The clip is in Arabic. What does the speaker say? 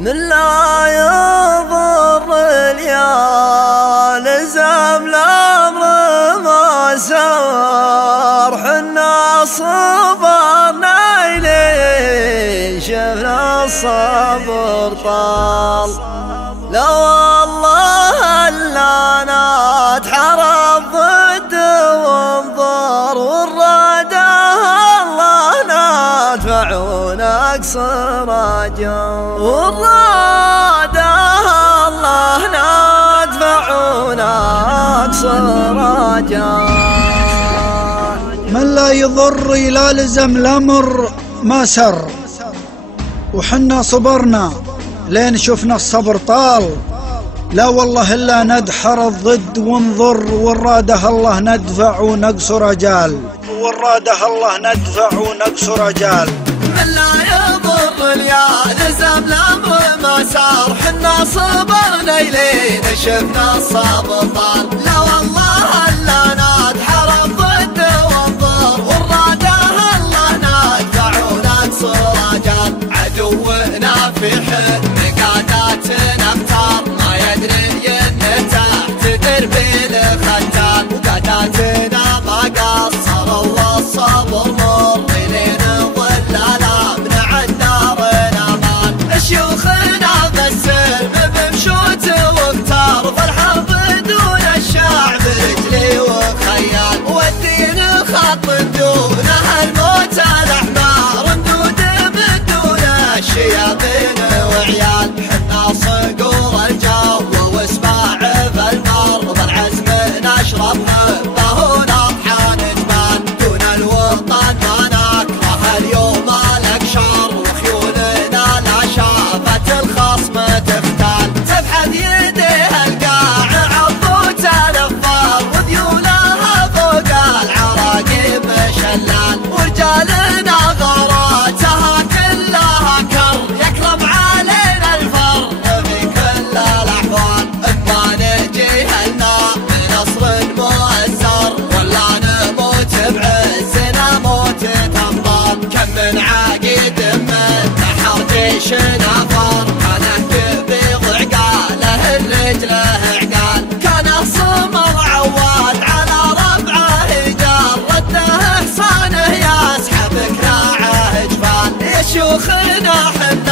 من لا يضر اليال زم الأمر ما سار، حنا صبرنا إليه شفنا الصبر طال. لا والله إلا نتحرب ضد وانظر، والرادة الله ندفع ونكسر أجال، والرادة الله ندفع ونكسر أجال. من لا يضر لا لزم الأمر ما سر، وحنا صبرنا لين شفنا الصبر طال. لا والله إلا ندحر الضد ونضر، والراده الله ندفع ونقصر أجال، والراده الله ندفع ونقصر أجال. من لا يضر اليا لزم الأمر ما سار، حنا صبرنا إلين شفنا الصبر طال. لا والله إلا ندحر الضد ونضر، والراده الله ندفع ونقصر أجال. عدونا في حد قاداتنا اختار، ما يدري ان تحت دربي الختال. وقاداتنا ما قصروا والصبر مر، لين ظلالة من عالدار الامان. شيوخنا بالسلم بمشوت واختار، فالحرب دون الشعب رجلي وخيال. والدين خط دونها الموت الاحمر، ندود بدون الشياطين وعيال. حنا صقور الجو واسماع بالنار، بالعزم نشرب حبه ونضحى نجبان. دون الوطن ما نكره اليوم الأقشار، وخيولنا لا شافت الخصم تفتال. تبحث يديها القاع عضوت الأفار، وذيولها فوق العراقيب شلال. ورجالنا غاراتها كلها كر، يكرم علينا الفر في كل الأحوال. إما نجيها لنا بنصر مؤزر، ولا نموت بعزنا موت أبطال. كم من عقيد من نحر جيشنا فار، كانه كبيض عقاله الرجله عقال. كانه صمر عواد على ربعه جار، رده حصانه يسحب كراعه جبال. يا شيوخنا حنا